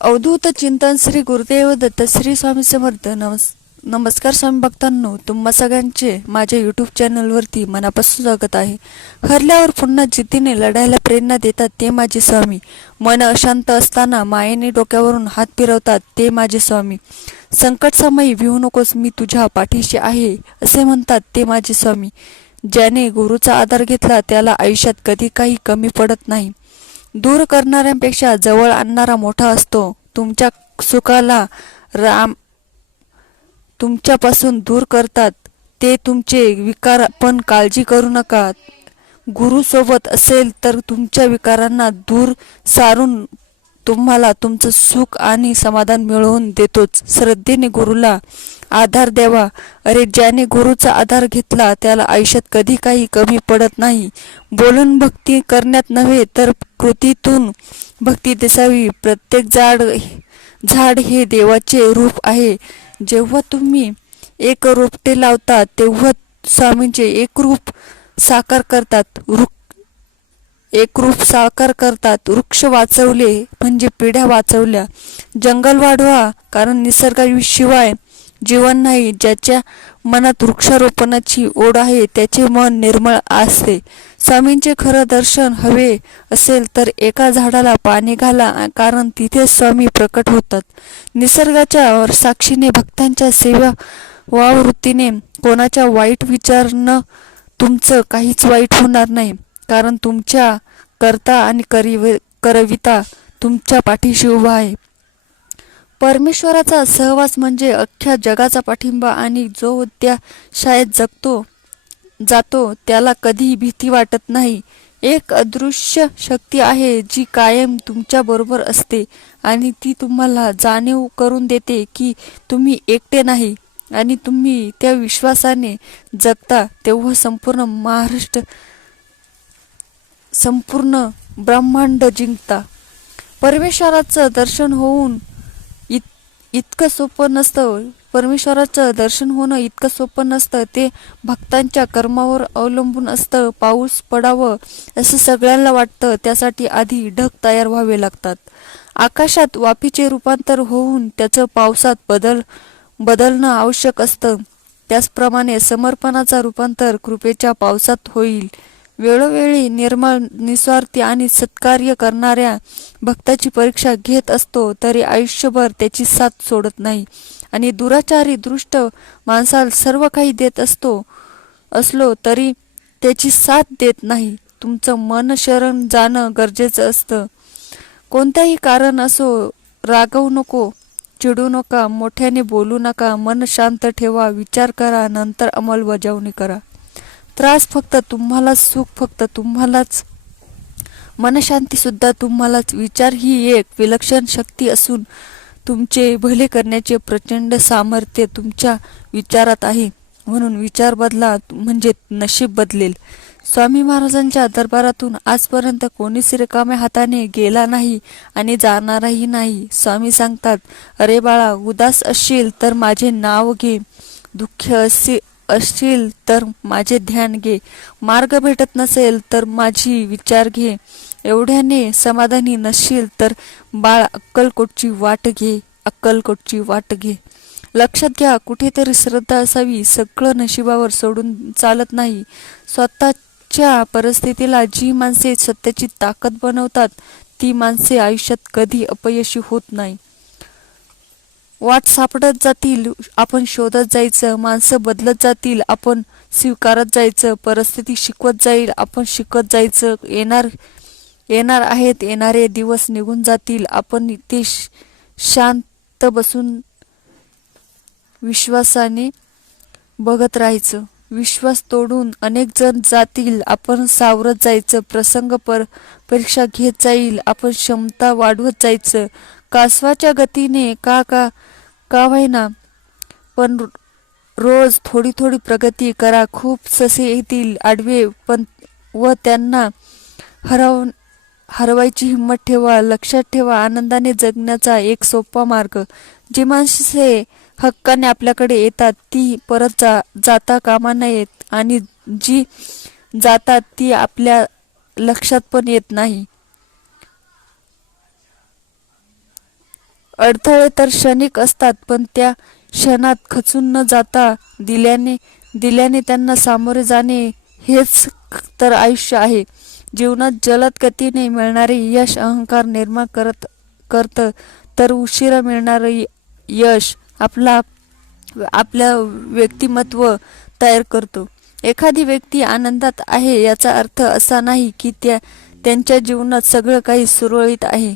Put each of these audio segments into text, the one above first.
अवधूत चिंतन श्री गुरुदेव दत्त श्री स्वामी समर्थ. नमस् नमस्कार स्वामी भक्तांनो तुम्हा सगळ्यांचे माझ्या यूट्यूब चॅनलवरती मनापासून स्वागत आहे. हरल्यावर पुन्हा जिद्दीने लढायला प्रेरणा देतात ते माझे स्वामी. मन अशांत असताना मायेने डोक्यावरून हात फिरवतात ते माझे स्वामी. संकटसमयी भिवू नकोस मी तुझ्या पाठीशी आहे असे म्हणतात ते माझे स्वामी. ज्याने गुरुचा आधार घेतला त्याला आयुष्यात कधी काही कमी पडत नाही. दूर करणाऱ्यांपेक्षा जवळ आणणारा मोठा असतो. तुमच्या सुखाला राम तुमच्यापासून दूर करतात. ते तुमचे विकार पण काळजी करू नका. गुरुसोबत असेल तर तुमच्या विकारांना दूर सारून तुम्हाला तुमचं सुख आणि समाधान मिळवून देतोच. श्रद्धेने गुरुला आधार द्यावा. अरे ज्याने गुरुचा आधार घेतला त्याला आयुष्यात कधी काही कमी पडत नाही. बोलून भक्ती करण्यात नव्हे तर कृतीतून भक्ती दिसावी. प्रत्येक झाड झाड हे देवाचे रूप आहे. जेव्हा तुम्ही एक रोपटे लावता तेव्हा स्वामींचे एक रूप साकार करतात. वृक्ष एक रूप साकार करतात. वृक्ष वाचवले म्हणजे पिढ्या वाचवल्या. जंगल वाढवा कारण निसर्गाशिवाय जीवन नाही. ज्याच्या मनात वृक्षारोपणाची ओढ आहे त्याचे मन निर्मळ असते. स्वामींचे खरं दर्शन हवे असेल तर एका झाडाला पाणी घाला कारण तिथे स्वामी प्रकट होतात. निसर्गाच्या साक्षीने भक्तांच्या सेवा वावृत्तीने कोणाच्या वाईट विचार न तुमचं काहीच वाईट होणार नाही. कारण तुमच्या करता आणि करिव करविता तुमच्या पाठीशी उभा आहे. परमेश्वराचा सहवास म्हणजे अख्ख्या जगाचा पाठिंबा आणि जो त्या शाळेत जगतो जातो त्याला कधीही भीती वाटत नाही. एक अदृश्य शक्ती आहे जी कायम तुमच्या बरोबर असते आणि ती तुम्हाला जाणीव करून देते की तुम्ही एकटे नाही आणि तुम्ही त्या विश्वासाने जगता तेव्हा संपूर्ण महाराष्ट्र संपूर्ण ब्रह्मांड जिंकता. परमेश्वराचं दर्शन होऊन इत इतकं सोपं नसतं. परमेश्वराचं दर्शन होणं इतकं सोपं नसतं. ते भक्तांच्या कर्मावर अवलंबून असतं. पाऊस पडावं असं सगळ्यांना वाटतं. त्यासाठी आधी ढग तयार व्हावे लागतात. आकाशात वाफीचे रूपांतर होऊन त्याचं पावसात बदल बदलणं आवश्यक असतं. त्याचप्रमाणे समर्पणाचा रूपांतर कृपेच्या पावसात होईल. वेळोवेळी निर्मळ निस्वार्थी आणि सत्कार्य करणाऱ्या भक्ताची परीक्षा घेत असतो तरी आयुष्यभर त्याची साथ सोडत नाही. आणि दुराचारी दृष्ट माणसाला सर्व काही देत असतो असलो तरी त्याची साथ देत नाही. तुमचं मन शरण जाणं गरजेचं असतं. कोणत्याही कारण असो रागवू नको चिडू नका मोठ्याने बोलू नका मन शांत ठेवा विचार करा नंतर अंमलबजावणी करा. त्रास फक्त तुम्हालाच सुख फक्त तुम्हालाच. मनशांती सुद्धा तुम्हालाच. विचार ही एक विलक्षण शक्ती असून तुमचे भले करण्याचे प्रचंड सामर्थ्य तुमच्या विचारात आहे. म्हणून विचार बदला म्हणजे नशीब बदलेल. स्वामी महाराजांच्या दरबारातून आजपर्यंत कोणीच रिकाम्या हाताने गेला नाही आणि जाणारही नाही. स्वामी सांगतात अरे बाळा उदास असशील तर माझे नाव घे. दुःख असे असशील तर माझे ध्यान घे. मार्ग भेटत नसेल तर माझी विचार घे. एवढ्याने समाधानी नसशील तर बाळ अक्कलकोटची वाट घे अक्कलकोटची वाट घे. लक्षात घ्या कुठेतरी श्रद्धा असावी सगळं नशिबावर सोडून चालत नाही. स्वतःच्या परिस्थितीला जी माणसे सत्याची ताकद बनवतात ती माणसे आयुष्यात कधी अपयशी होत नाही. वाट सापडत जातील आपण शोधत जायचं माणसं बदलत जातील आपण स्वीकारत जायचं परिस्थिती शिकवत जाईल आपण शिकत जायचं येणार येणार आहेत येणारे दिवस निघून जातील आपण ते शांत बसून विश्वासाने बघत राहायचं. विश्वास तोडून अनेक जण जातील आपण सावरत जायचं प्रसंग पर परीक्षा घेत जाईल आपण क्षमता वाढवत जायचं. कासवाच्या गतीने का का का व्हायना पण रोज थोडी थोडी प्रगती करा. खूप ससे येतील आडवे पण व त्यांना हरव हरवायची हिंमत ठेवा. लक्षात ठेवा आनंदाने जगण्याचा एक सोपा मार्ग. जे माणसे हक्काने आपल्याकडे येतात ती परत जा जाता कामा नयेत आणि जी जातात ती आपल्या लक्षात पण येत नाही. अडथळे तर क्षणिक असतात पण त्या क्षणात खचून न जाता दिल्याने दिल्याने त्यांना सामोरे जाणे हेच तर आयुष्य आहे. जीवनात जलद गतीने मिळणारे यश अहंकार निर्माण करत करतं तर उशिरा मिळणारं य- यश आपला आपल्या व्यक्तिमत्व तयार करतो. एखादी व्यक्ती आनंदात आहे याचा अर्थ असा नाही की त्या त्यांच्या जीवनात सगळं काही सुरळीत आहे.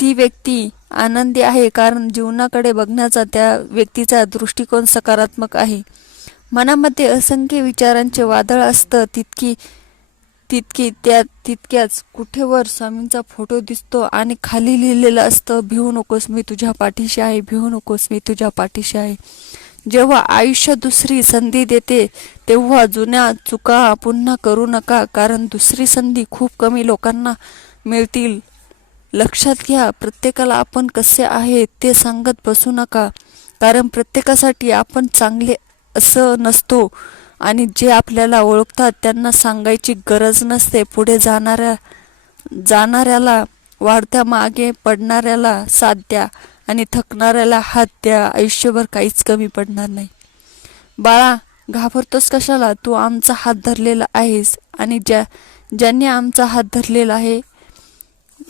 ती व्यक्ती आनंदी आहे कारण जीवनाकडे बघण्याचा त्या व्यक्तीचा दृष्टिकोन सकारात्मक आहे. मनामध्ये असंख्य विचारांचे वादळ असतं तितकी तितकी त्या तितक्याच. कुठेवर स्वामींचा फोटो दिसतो आणि खाली लिहिलेलं असतं भिवू नकोस मी तुझ्या पाठीशी आहे भिवू नकोस मी तुझ्या पाठीशी आहे. जेव्हा आयुष्य दुसरी संधी देते तेव्हा जुन्या चुका पुन्हा करू नका कारण दुसरी संधी खूप कमी लोकांना मिळतील. लक्षात घ्या प्रत्येकाला आपण कसे आहे ते सांगत बसू नका. कारण प्रत्येकासाठी आपण चांगले असं नसतो आणि जे आपल्याला ओळखतात त्यांना सांगायची गरज नसते. पुढे जाणाऱ्या जाणाऱ्याला वाढत्या मागे पडणाऱ्याला साथ द्या आणि थकणाऱ्याला हात द्या. आयुष्यभर काहीच कमी पडणार नाही. बाळा घाबरतोस कशाला? तू आमचा हात धरलेला आहेस आणि ज्या ज्यांनी आमचा हात धरलेला आहे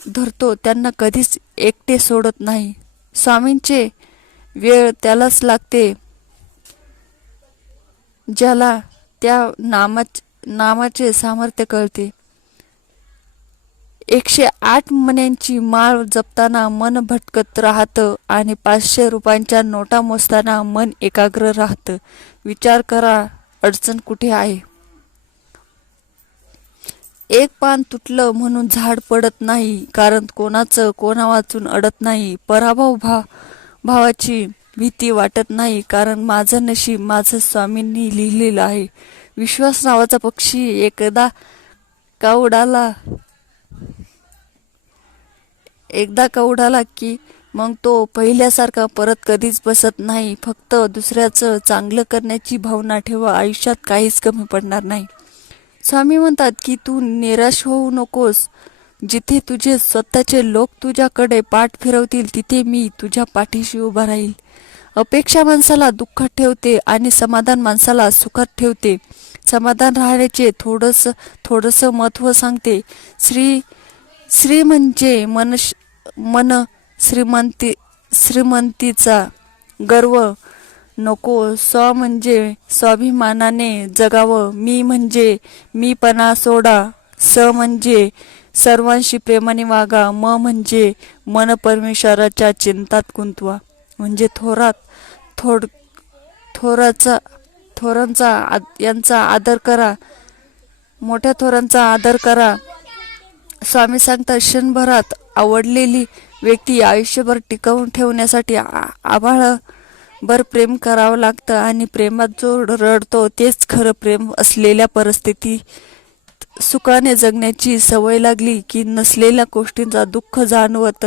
धरतो त्यांना कधीच एकटे सोडत नाही. स्वामींचे वेळ त्यालाच लागते ज्याला त्या नामाच नामाचे सामर्थ्य कळते. एकशे आठ मण्यांची माळ जपताना मन भटकत राहतं आणि पाचशे रुपयांच्या नोटा मोजताना मन एकाग्र राहतं. विचार करा अडचण कुठे आहे? एक पान तुटलं म्हणून झाड पडत नाही कारण कोणाचं कोणा वाचून अडत नाही. पराभव भा भावाची भीती वाटत नाही कारण माझं नशीब माझं स्वामींनी लिहिलेलं आहे. विश्वास नावाचा पक्षी एकदा का उडाला एकदा का उडाला की मग तो पहिल्यासारखा परत कधीच बसत नाही. फक्त दुसऱ्याचं चांगलं करण्याची भावना ठेवा आयुष्यात काहीच कमी पडणार नाही. स्वामी म्हणतात की तू निराश होऊ नकोस. जिथे तुझे स्वतःचे लोक तुझ्याकडे पाठ फिरवतील तिथे मी तुझ्या पाठीशी उभा राहील. अपेक्षा माणसाला दुःखात ठेवते आणि समाधान माणसाला सुखात ठेवते. समाधान राहण्याचे थोडस थोडस महत्त्व सांगते. श्री श्री म्हणजे मन मन श्रीमंती श्रीमंतीचा गर्व. नको. स्व म्हणजे स्वाभिमानाने जगावं. मी म्हणजे मीपणा सोडा. स म्हणजे सर्वांशी प्रेमाने वागा. म म्हणजे मन परमेश्वराच्या चिंतात गुंतवा. म्हणजे थोरात थोड थोराचा थोरांचा आद- यांचा आदर करा. मोठ्या थोरांचा आदर करा. स्वामी सांगतात क्षणभरात आवडलेली व्यक्ती आयुष्यभर टिकवून ठेवण्यासाठी आ- बर प्रेम करावं लागतं आणि प्रेमात जो रडतो तेच खरं प्रेम असलेल्या परिस्थिती सुखाने जगण्याची सवय लागली की नसलेल्या गोष्टींचा दुःख जाणवत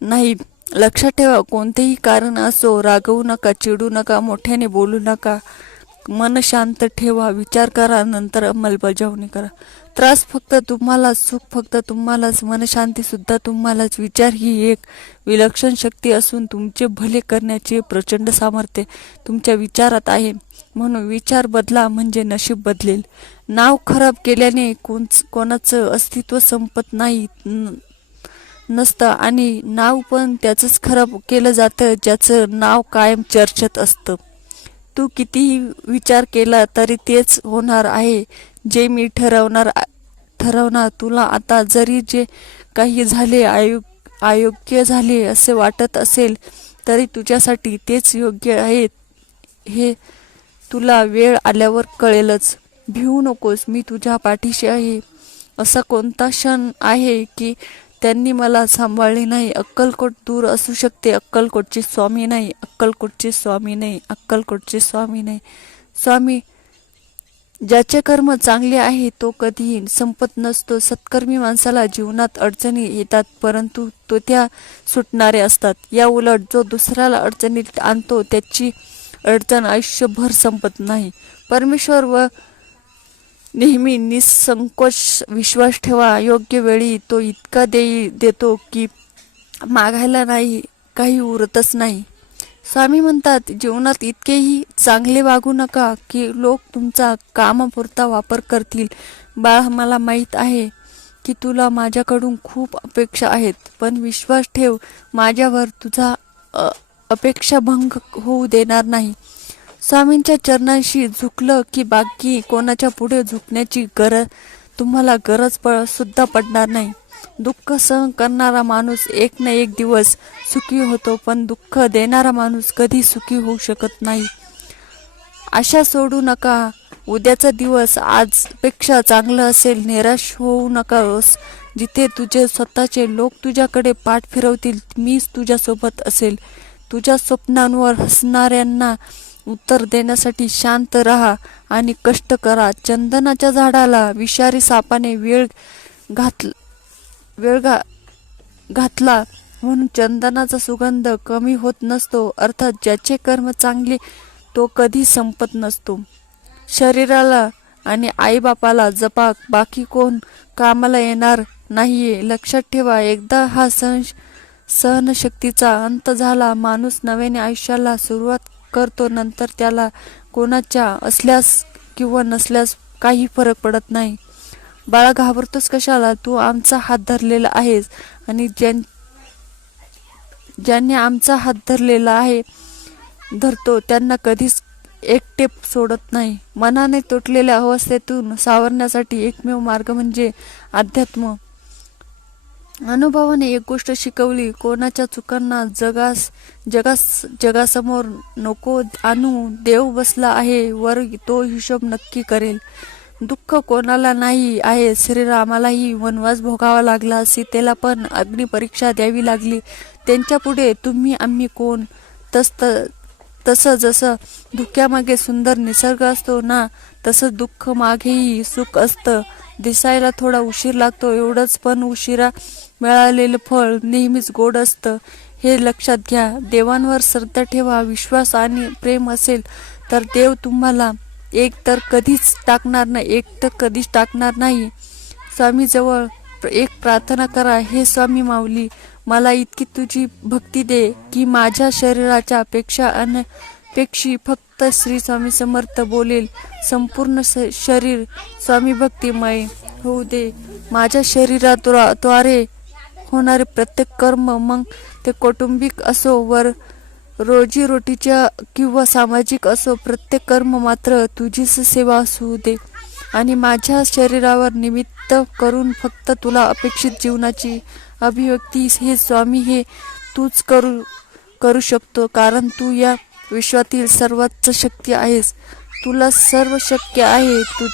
नाही. लक्षात ठेवा कोणतेही कारण असो रागवू नका चिडू नका मोठ्याने बोलू नका. मन शांत ठेवा विचार करा नंतर अंमलबजावणी करा. त्रास फक्त तुम्हालाच सुख फक्त तुम्हालाच मनशांती सुद्धा तुम्हालाच. विचार ही एक विलक्षण शक्ती असून तुमचे भले करण्याचे प्रचंड सामर्थ्य तुमच्या विचारात आहे. म्हणून विचार बदला म्हणजे नशीब बदलेल. नाव खराब केल्याने कोणच कोणाचं अस्तित्व संपत नाही न- नसतं. आणि नाव पण त्याचंच खराब केलं जातं ज्याचं नाव कायम चर्चेत असतं. तू कितीही विचार केला तरी तेच होणार आहे. जे मी ठरवणार ठरवणार तुला आता जरी जे काही झाले आयोग अयोग्य झाले असे वाटत असेल तरी तुझ्यासाठी तेच योग्य आहे. हे तुला वेळ आल्यावर कळेलच. भिवू नकोस मी तुझ्या पाठीशी आहे. असा कोणता क्षण आहे की त्यांनी मला सांभाळले नाही? अक्कलकोट दूर असू शकते. अक्कलकोटचे स्वामी नाही. अक्कलकोटचे स्वामी नाही. अक्कलकोटचे स्वामी नाही. स्वामी ज्याचे कर्म चांगले आहे तो कधीही संपत नसतो. सत्कर्मी माणसाला जीवनात अडचणी येतात परंतु तो त्या सुटणारे असतात. या उलट जो दुसऱ्याला अडचणीत आणतो त्याची अडचण आयुष्यभर संपत नाही. परमेश्वर व नेहमी निसंकोच विश्वास ठेवा. योग्य वेळी तो इतका देई देतो की मागायला नाही काही उरतच नाही. स्वामी म्हणतात जीवनात इतकेही चांगले वागू नका की लोक तुमचा कामापुरता वापर करतील. बाळ मला माहीत आहे की तुला माझ्याकडून खूप अपेक्षा आहेत पण विश्वास ठेव माझ्यावर तुझा अ, अपेक्षाभंग होऊ देणार नाही. स्वामींच्या चरणांशी झुकलं की बाकी कोणाच्या पुढे झुकण्याची गरज तुम्हाला गरज प सुद्धा पडणार नाही. दुःख सहन करणारा माणूस एक ना एक दिवस सुखी होतो पण दुःख देणारा माणूस कधी सुखी होऊ शकत नाही. आशा सोडू नका. उद्याचा दिवस आजपेक्षा चांगलं असेल. निराश होऊ नकास जिथे तुझे स्वतःचे लोक तुझ्याकडे पाठ फिरवतील मीच तुझ्यासोबत असेल. तुझ्या स्वप्नांवर हसणाऱ्यांना उत्तर देण्यासाठी शांत राहा आणि कष्ट करा. चंदनाच्या झाडाला विषारी सापाने वेळ घातला वेळ घा घातला म्हणून चंदनाचा सुगंध कमी होत नसतो. अर्थात ज्याचे कर्म चांगले तो कधी संपत नसतो. शरीराला आणि आईबापाला जपा बाकी कोण कामाला येणार नाहीये. लक्षात ठेवा एकदा हा सहन सहनशक्तीचा अंत झाला. माणूस नव्याने आयुष्याला सुरुवात करतो नंतर त्याला कोणाच्या असल्यास किंवा नसल्यास काही फरक पडत नाही. बाळा घाबरतोस कशाला? तू आमचा हात धरलेला आहेस. आणि ज्यां ज्यांनी आमचा हात धरलेला आहे धरतो त्यांना कधीच एकटेप सोडत नाही. मनाने तुटलेल्या अवस्थेतून सावरण्यासाठी एकमेव मार्ग म्हणजे अध्यात्म. अनुभवाने एक गोष्ट शिकवली कोणाच्या चुकांना जगास जगास जगासमोर नको आणू देव बसला आहे वर तो हिशोब नक्की करेल. दुःख कोणाला नाही आहे. श्रीरामालाही वनवास भोगावा लागला सीतेला पण अग्निपरीक्षा द्यावी लागली. त्यांच्या पुढे तुम्ही आम्ही कोण? तस तसं जसं धुक्यामागे सुंदर निसर्ग असतो ना तसं दुःख मागेही सुख असतं. दिसायला थोडा उशीर लागतो एवढंच पण उशिरा मिळालेलं फळ नेहमीच गोड असतं. हे लक्षात घ्या देवांवर श्रद्धा ठेवा विश्वास आणि प्रेम असेल तर देव तुम्हाला एक तर कधीच टाकणार नाही एक तर कधीच टाकणार नाही. स्वामीजवळ एक प्रार्थना करा हे स्वामी माऊली मला इतकी तुझी भक्ती दे की माझ्या शरीराच्या अपेक्षा अनपेक्षी फक्त श्री स्वामी समर्थ बोलेल. संपूर्ण स- शरीर स्वामी भक्तिमय होऊ दे. माझ्या शरीराद्वारे होणारे प्रत्येक कर्म मग ते कौटुंबिक असो वर रोजीरोटीच्या किंवा सामाजिक असो प्रत्येक कर्म मात्र तुझीच सेवा असू दे. आणि माझ्या शरीरावर निमित्त करून फक्त तुला अपेक्षित जीवनाची अभिव्यक्ती हे स्वामी हे तूच करू करू शकतो कारण तू या विश्वातील सर्वोच्च शक्ती आहेस. तुला सर्व शक्य आहे तुझ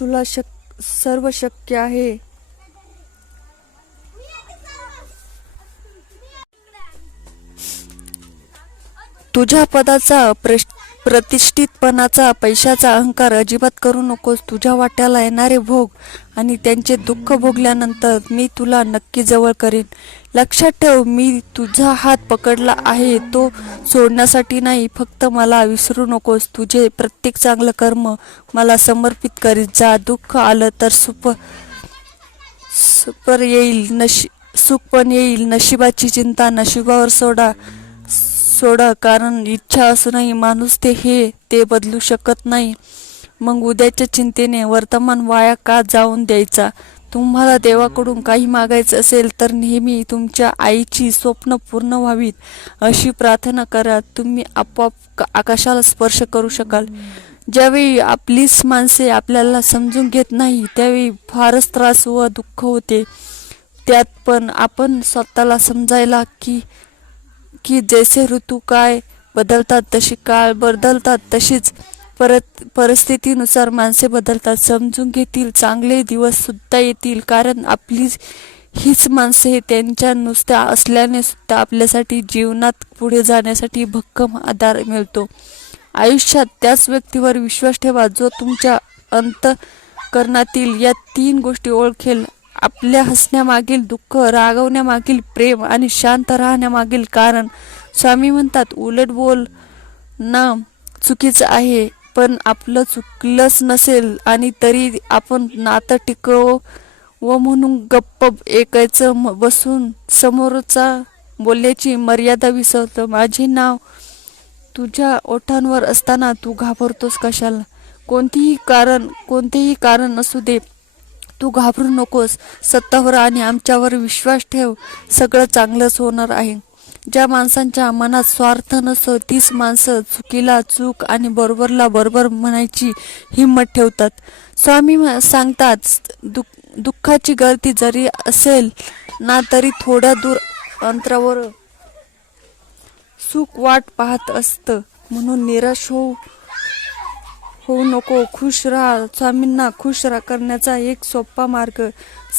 तुला शक सर्व शक्य आहे. तुझ्या पदाचा प्रश प्रतिष्ठितपणाचा पैशाचा अहंकार अजिबात करू नकोस. तुझ्या वाट्याला येणारे भोग आणि त्यांचे दुःख भोगल्यानंतर मी तुला नक्की जवळ करीन. लक्षात ठेव मी तुझा हात पकडला आहे. तो सोडण्यासाठी नाही फक्त मला विसरू नकोस. तुझे प्रत्येक चांगलं कर्म मला समर्पित करीत जा. दुःख आलं तर सुप सुपर येईल नशी सुख पण येईल. नशिबाची चिंता नशिबावर सोडा. सोडा कारण इच्छा असूनही माणूस ते हे ते बदलू शकत नाही. मग उद्याच्या चिंतेने वर्तमान वाया का जाऊन द्यायचा? तुम्हाला देवाकडून काही मागायचं असेल तर नेहमी तुमच्या आईची स्वप्न पूर्ण व्हावीत. अशी प्रार्थना करा तुम्ही आपोआप आकाशाला स्पर्श करू शकाल. ज्यावेळी आपलीच माणसे आपल्याला समजून घेत नाही त्यावेळी फारच त्रास व दुःख होते. त्यात पण आपण स्वतःला समजायला की की जैसे ऋतू काय बदलतात तशी काळ बदलतात तशीच परत परिस्थितीनुसार माणसे बदलतात. समजून घेतील चांगले दिवस सुद्धा येतील कारण आपली हीच माणसे त्यांच्या नुसत्या असल्याने सुद्धा आपल्यासाठी जीवनात पुढे जाण्यासाठी भक्कम आधार मिळतो. आयुष्यात त्याच व्यक्तीवर विश्वास ठेवा जो तुमच्या अंतकरणातील या तीन गोष्टी ओळखेल. आपल्या हसण्यामागील दुःख रागवण्यामागील प्रेम आणि शांत राहण्यामागील कारण. स्वामी म्हणतात उलट बोल ना चुकीचं आहे पण आपलं चुकलंच नसेल आणि तरी आपण नातं टिकव व म्हणून गप्प ऐकायचं म- बसून समोरचा बोलण्याची मर्यादा विसरतो. माझे नाव तुझ्या ओठांवर असताना तू घाबरतोस कशाला? कोणतीही कारण कोणतेही कारण असू दे. तू घाबरू नकोस. सत्तावर आणि आमच्यावर विश्वास ठेव. सगळं चांगलंच होणार आहे. ज्या माणसांच्या मनात स्वार्थ नसतो तीच माणसं चुकीला चूक आणि बरोबरला बरोबर म्हणायची हिंमत ठेवतात. स्वामी सांगतात दुःख दुःखाची गर्दी जरी असेल ना तरी थोड्या दूर अंतरावर सुख वाट पाहत असतं. म्हणून निराश होऊ होऊ नको खुश राहा. स्वामींना खुश राहा करण्याचा एक सोपा मार्ग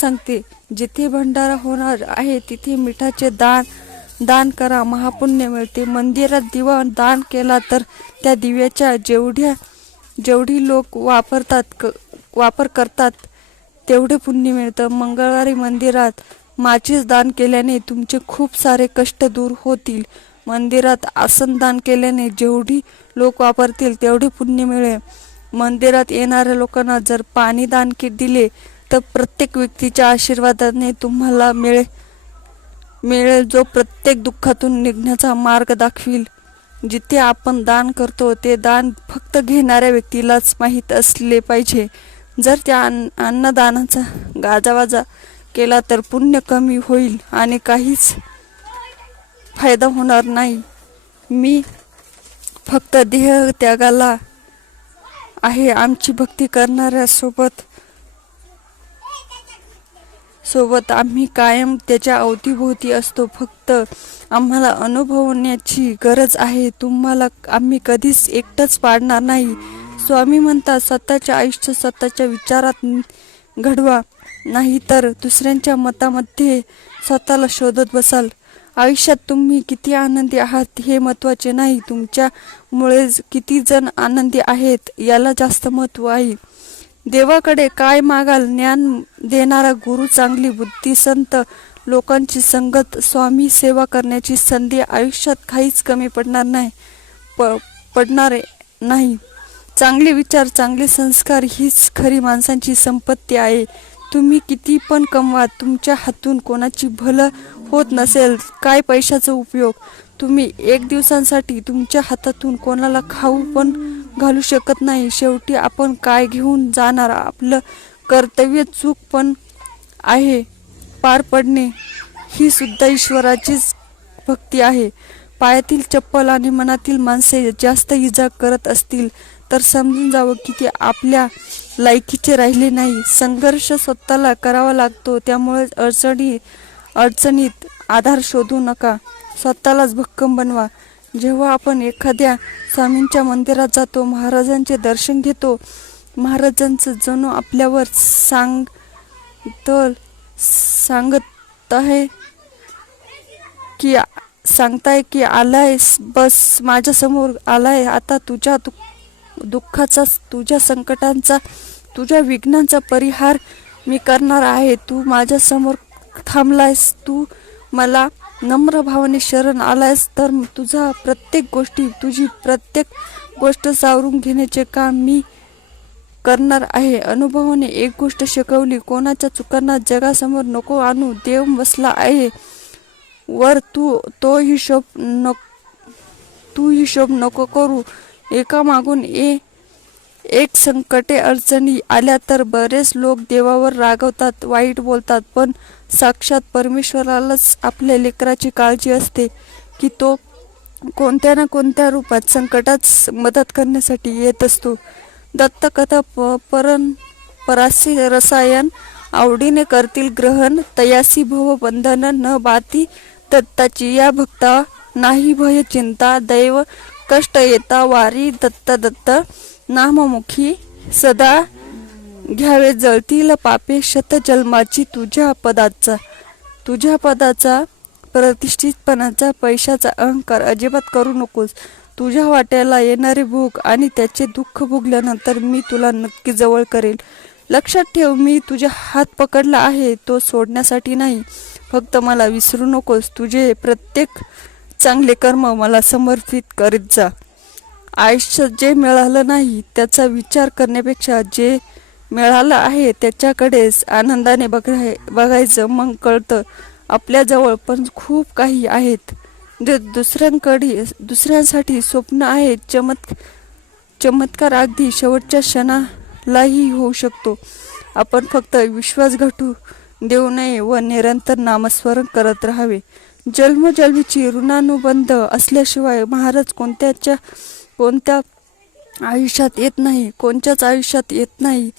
सांगते. जिथे भंडारा होणार आहे तिथे मिठाचे दान दान करा. महापुण्य मिळते. मंदिरात दिवा दान केला तर त्या दिव्याच्या जेवढ्या जेवढी लोक वापरतात क- वापर करतात तेवढे पुण्य मिळतं. मंगळवारी मंदिरात माचीस दान केल्याने तुमचे खूप सारे कष्ट दूर होतील. मंदिरात आसन दान केल्याने जेवढी लोक वापरतील तेवढे पुण्य मिळेल. मंदिरात येणाऱ्या लोकांना जर पाणी दान के दिले तर प्रत्येक व्यक्तीच्या आशीर्वादाने तुम्हाला मिळेल मिळेल जो प्रत्येक दुःखातून निघण्याचा मार्ग दाखवील. जिथे आपण दान करतो ते दान फक्त घेणाऱ्या व्यक्तीलाच माहीत असले पाहिजे. जर त्या अन्न अन्नदानाचा गाजावाजा केला तर पुण्य कमी होईल आणि काहीच फायदा होणार नाही. मी फक्त देह त्यागाला आहे. आमची भक्ती करणाऱ्या सोबत सोबत आम्ही कायम त्याच्या अवतीभोवती असतो. फक्त आम्हाला अनुभवण्याची गरज आहे. तुम्हाला आम्ही कधीच एकटंच पाडणार नाही. स्वामी म्हणतात स्वतःच्या आयुष्य स्वतःच्या विचारात घडवा. नाही तर दुसऱ्यांच्या मतामध्ये स्वतःला शोधत बसाल. आयुष्यात तुम्ही किती आनंदी आहात हे महत्त्वाचे नाही. तुमच्यामुळेच किती जण आनंदी आहेत याला जास्त महत्त्व आहे. देवाकडे काय मागाल ज्ञान देणारा गुरु चांगली बुद्धी संत लोकांची संगत स्वामी सेवा करण्याची संधी आयुष्यात काहीच कमी पडणार नाही प पडणार नाही. चांगले विचार चांगले संस्कार हीच खरी माणसांची संपत्ती आहे. तुम्ही किती पण कमवा तुमच्या हातून कोणाची भलं होत नसेल काय पैशाचा उपयोग? तुम्ही एक दिवसांसाठी तुमच्या हातातून कोणाला खाऊ पण घालू शकत नाही. शेवटी आपण काय घेऊन जाणार? आपलं कर्तव्य चूक पण आहे. पार पडणे ही सुद्धा ईश्वराचीच भक्ती आहे. पायातील चप्पल आणि मनातील माणसे जास्त इजा करत असतील तर समजून जावं की ते आपल्या लायकीचे राहिले नाही. संघर्ष स्वतःला करावा लागतो त्यामुळे अडचणी अडचणीत आधार शोधू नका. स्वतःलाच भक्कम बनवा. जेव्हा आपण एखाद्या स्वामींच्या मंदिरात जातो महाराजांचे दर्शन घेतो महाराजांचं जणू आपल्यावर सांग तर सांगत आहे की सांगताय की आलाय बस माझ्यासमोर आलाय. आता तुझ्या दु दुःखाचा तुझ्या संकटांचा तुझ्या विघ्नांचा परिहार मी करणार आहे. तू माझ्यासमोर थांबलायस तू? मला नम्र भावाने शरण आलायस तर तुझा प्रत्येक गोष्टी तुझी प्रत्येक गोष्ट सावरून घेण्याचे काम मी करणार आहे. अनुभवाने एक गोष्ट शिकवली कोणाच्या चुकांना जगासमोर नको आणू देव बसला आहे. वर तू तो हिशोब न तू हिशोब नको करू. एका मागून ए एक संकटे अडचणी आल्या तर बरेच लोक देवावर रागवतात वाईट बोलतात पण साक्षात परमेश्वरालाच आपल्या लेकराची काळजी असते की तो कोणत्या ना कोणत्या रूपात संकटात मदत करण्यासाठी येत असतो. दत्तकथा प परन परासी रसायन आवडीने करतील ग्रहण तयासी भव बंधन न बाती दत्ताची या भक्ता नाही भय चिंता दैव कष्ट येता वारी दत्त दत्त नाममुखी सदा घ्यावे जळतील पापे शतजन्माची तुझ्या पदाचा. तुझ्या पदाचा प्रतिष्ठितपणाचा पैशाचा अहंकार अजिबात करू नकोस. तुझ्या वाट्याला येणारे भूक आणि त्याचे दुःख भोगल्यानंतर मी तुला नक्की जवळ करेल लक्षात ठेव मी तुझा हात पकडला आहे तो सोडण्यासाठी नाही. फक्त मला विसरू नकोस तुझे प्रत्येक चांगले कर्म मला समर्पित करीत जा. आयुष्यात जे मिळालं नाही त्याचा विचार करण्यापेक्षा जे मिळालं आहे. त्याच्याकडेच आनंदाने बघाय बघायचं मग कळतं. आपल्याजवळ पण खूप काही आहेत. जे दुसऱ्यांकडे दुसऱ्यांसाठी स्वप्न आहेत. चमत् चमत्कार अगदी शेवटच्या क्षणालाही होऊ शकतो. आपण फक्त विश्वास घटू देऊ नये व निरंतर नामस्मरण करत राहावे. जन्मजन्मीची ऋणानुबंध असल्याशिवाय महाराज कोणत्याच्या कोणत्या आयुष्यात येत नाही कोणत्याच आयुष्यात येत नाही.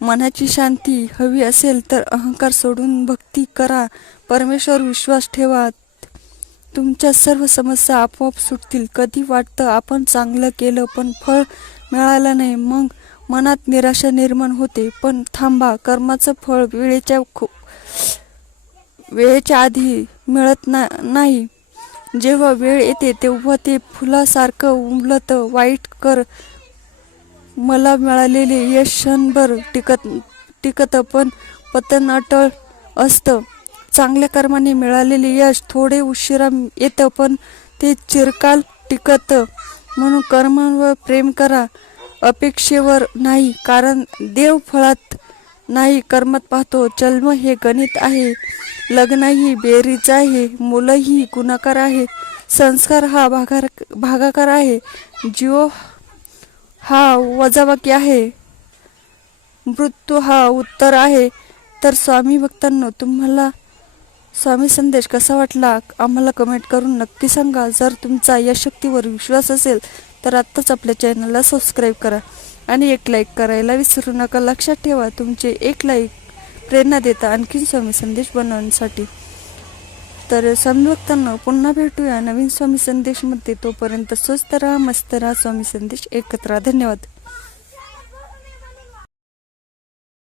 मनाची शांती हवी असेल तर अहंकार सोडून भक्ती करा. परमेश्वर विश्वास ठेवा. तुमच्या सर्व समस्या आपोआप सुटतील. कधी वाटतं आपण चांगलं केलं पण फळ मिळालं नाही. मग मनात निराशा निर्माण होते. पण थांबा कर्माचं फळ वेळेच्या खू वेळेच्या आधी मिळत ना नाही. जेव्हा वेळ येते तेव्हा ते फुलासारखं उमलतं. वाईट कर मला मिळालेले यश क्षणभर टिकत टिकतं पण पतन अटळ असतं. चांगल्या कर्माने मिळालेले यश थोडे उशिरा येतं पण ते चिरकाल टिकतं. म्हणून कर्मांवर प्रेम करा अपेक्षेवर नाही कारण देव फळात नाही कर्मात पाहतो जन्म हे गणित आहे. लग्नही बेरीज आहे मुलंही गुणाकार आहे संस्कार हा भागार भागाकार आहे. जीव हा वजाबाकी आहे. मृत्यू हा उत्तर आहे. तर स्वामी भक्तांनो तुम्हाला स्वामी संदेश कसा वाटला? आम्हाला कमेंट करून नक्की सांगा. जर तुमचा या शक्तीवर विश्वास असेल तर आत्ताच आपल्या चॅनलला सबस्क्राईब करा. आणि एक लाईक करायला विसरू नका. लक्षात ठेवा तुमचे एक लाईक प्रेरणा देता आणखीन स्वामी संदेश बनवण्यासाठी. तर स्वामी भक्तांना पुन्हा भेटूया नवीन स्वामी संदेशमध्ये. तोपर्यंत स्वस्त राहा मस्त राहा. स्वामी संदेश एकत्र. धन्यवाद.